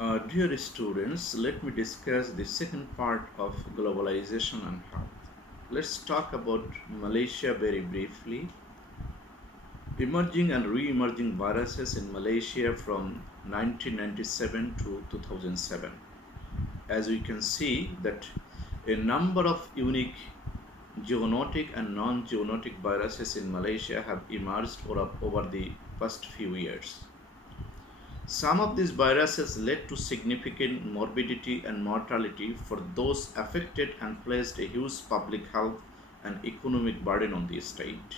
Dear students, let me discuss the second part of globalization and health. Let's talk about Malaysia very briefly. Emerging and re-emerging viruses in Malaysia from 1997 to 2007. As we can see that a number of unique zoonotic and non-zoonotic viruses in Malaysia have emerged over the past few years. Some of these viruses led to significant morbidity and mortality for those affected and placed a huge public health and economic burden on the state.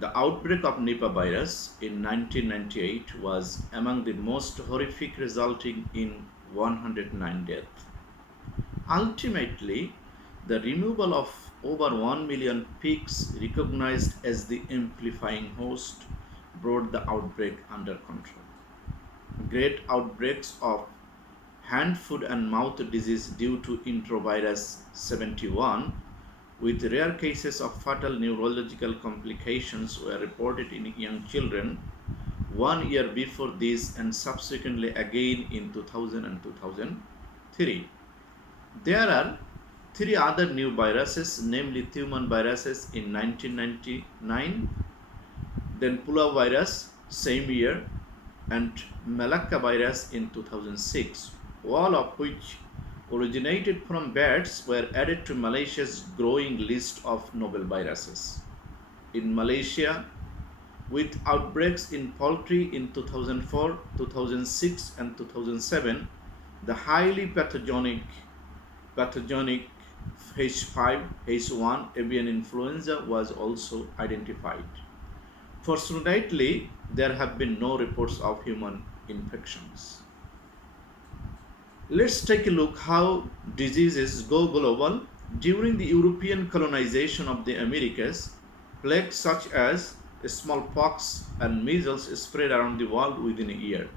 The outbreak of Nipah virus in 1998 was among the most horrific, resulting in 109 deaths. Ultimately, the removal of over 1 million pigs recognized as the amplifying host brought the outbreak under control. Great outbreaks of hand, foot, and mouth disease due to enterovirus 71, with rare cases of fatal neurological complications, were reported in young children 1 year before this and subsequently again in 2000 and 2003. There are three other new viruses, namely Thuman viruses in 1999, then Pula virus same year, and Malacca virus in 2006, all of which originated from bats, were added to Malaysia's growing list of novel viruses. In Malaysia, with outbreaks in poultry in 2004, 2006, and 2007, the highly pathogenic H5H1 avian influenza was also identified. Fortunately, there have been no reports of human infections. Let's take a look how diseases go global. During the European colonization of the Americas, plagues such as smallpox and measles spread around the world within a year.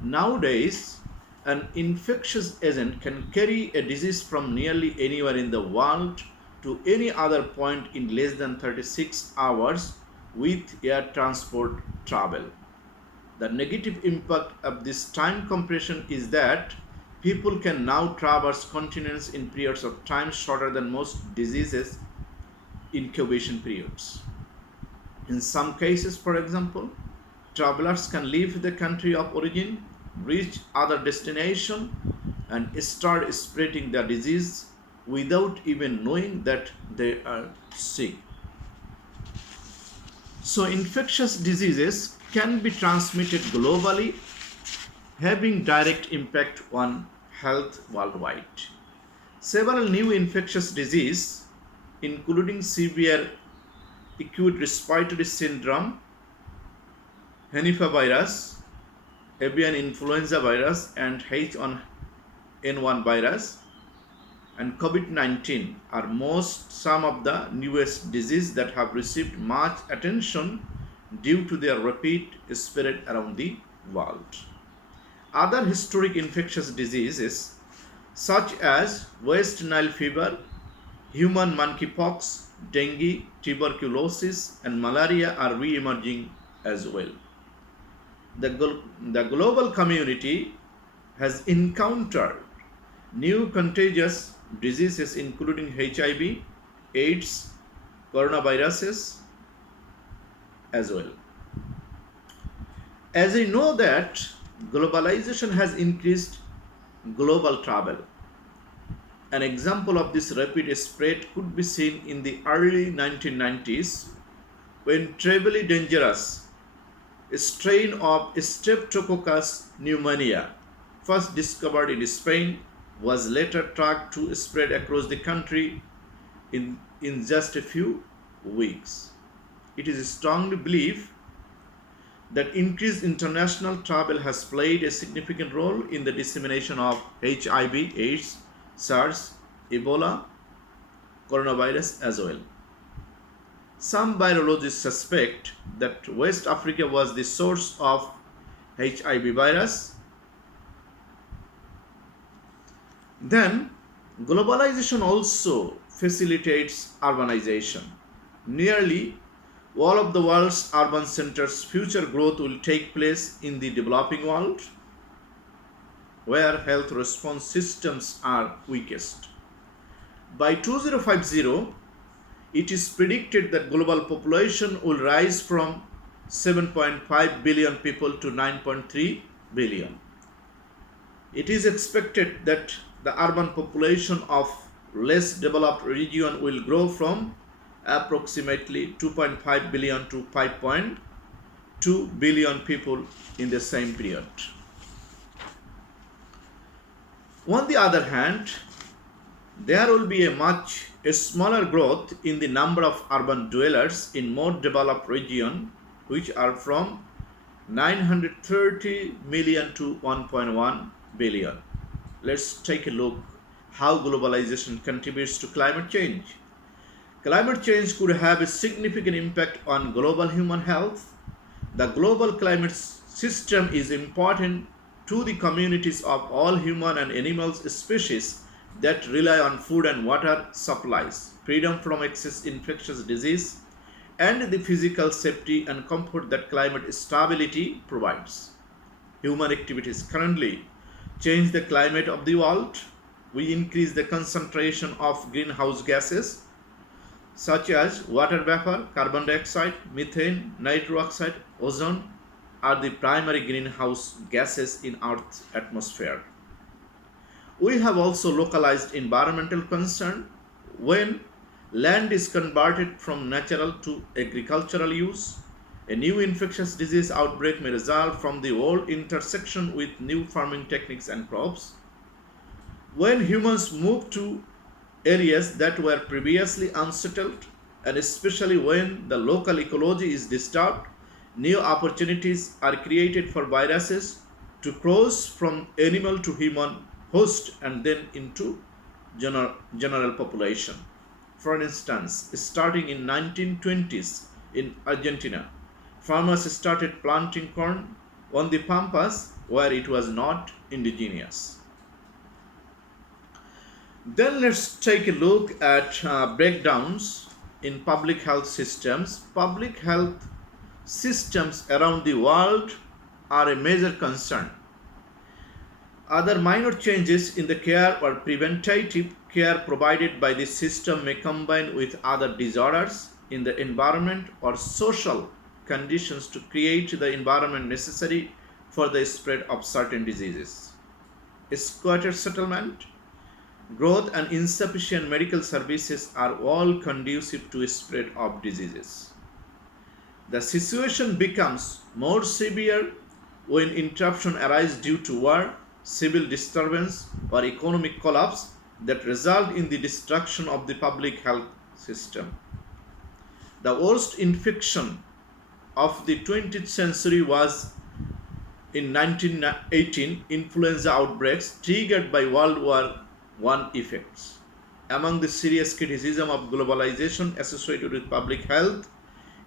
Nowadays, an infectious agent can carry a disease from nearly anywhere in the world to any other point in less than 36 hours with air transport travel. The negative impact of this time compression is that people can now traverse continents in periods of time shorter than most diseases' incubation periods. In some cases, for example, travelers can leave the country of origin, reach other destination, and start spreading the disease without even knowing that they are sick. So, infectious diseases can be transmitted globally, having direct impact on health worldwide. Several new infectious diseases, including severe acute respiratory syndrome, Henipavirus, avian influenza virus, and H1N1 virus, and COVID-19 are some of the newest diseases that have received much attention due to their rapid spread around the world. Other historic infectious diseases such as West Nile fever, human monkeypox, dengue, tuberculosis, and malaria are re-emerging as well. The global community has encountered new contagious diseases including HIV, AIDS, coronaviruses as well. As we know that globalization has increased global travel. An example of this rapid spread could be seen in the early 1990s when trebly dangerous strain of Streptococcus pneumonia, first discovered in Spain, was later tracked to spread across the country in just a few weeks. It is strongly believed that increased international travel has played a significant role in the dissemination of HIV, AIDS, SARS, Ebola, coronavirus as well. Some virologists suspect that West Africa was the source of HIV virus. Then, globalization also facilitates urbanization. Nearly all of the world's urban centers' future growth will take place in the developing world. where health response systems are weakest. By 2050, it is predicted that global population will rise from 7.5 billion people to 9.3 billion. It is expected that the urban population of less developed region will grow from approximately 2.5 billion to 5.2 billion people in the same period. On the other hand, there will be a smaller growth in the number of urban dwellers in more developed regions, which are from 930 million to 1.1 billion. Let's take a look how globalization contributes to climate change. Climate change could have a significant impact on global human health. The global climate system is important to the communities of all human and animal species that rely on food and water supplies, freedom from excess infectious disease, and the physical safety and comfort that climate stability provides. Human activities currently change the climate of the world. We increase the concentration of greenhouse gases such as water vapor, carbon dioxide, methane, nitrous oxide, ozone are the primary greenhouse gases in Earth's atmosphere. We have also localized environmental concern. When land is converted from natural to agricultural use, a new infectious disease outbreak may result from the old intersection with new farming techniques and crops. When humans move to areas that were previously unsettled, and especially when the local ecology is disturbed, new opportunities are created for viruses to cross from animal to human host and then into general population. For instance, starting in 1920s in Argentina, farmers started planting corn on the pampas where it was not indigenous. Then let's take a look at breakdowns in public health systems. Public health systems around the world are a major concern. Other minor changes in the care or preventative care provided by the system may combine with other disorders in the environment or social conditions to create the environment necessary for the spread of certain diseases. Squatter settlement, growth and insufficient medical services are all conducive to a spread of diseases. The situation becomes more severe when interruption arises due to war, civil disturbance, or economic collapse that result in the destruction of the public health system. The worst infection of the 20th century was in 1918 influenza outbreaks triggered by World War I effects. Among the serious criticism of globalization associated with public health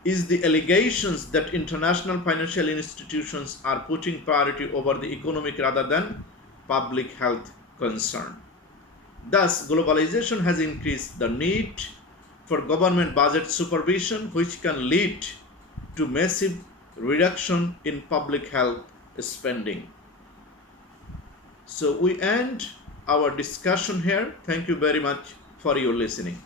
is the allegations that international financial institutions are putting priority over the economic rather than public health concern. Thus, globalization has increased the need for government budget supervision, which can lead to massive reduction in public health spending. So we end our discussion here. Thank you very much for your listening.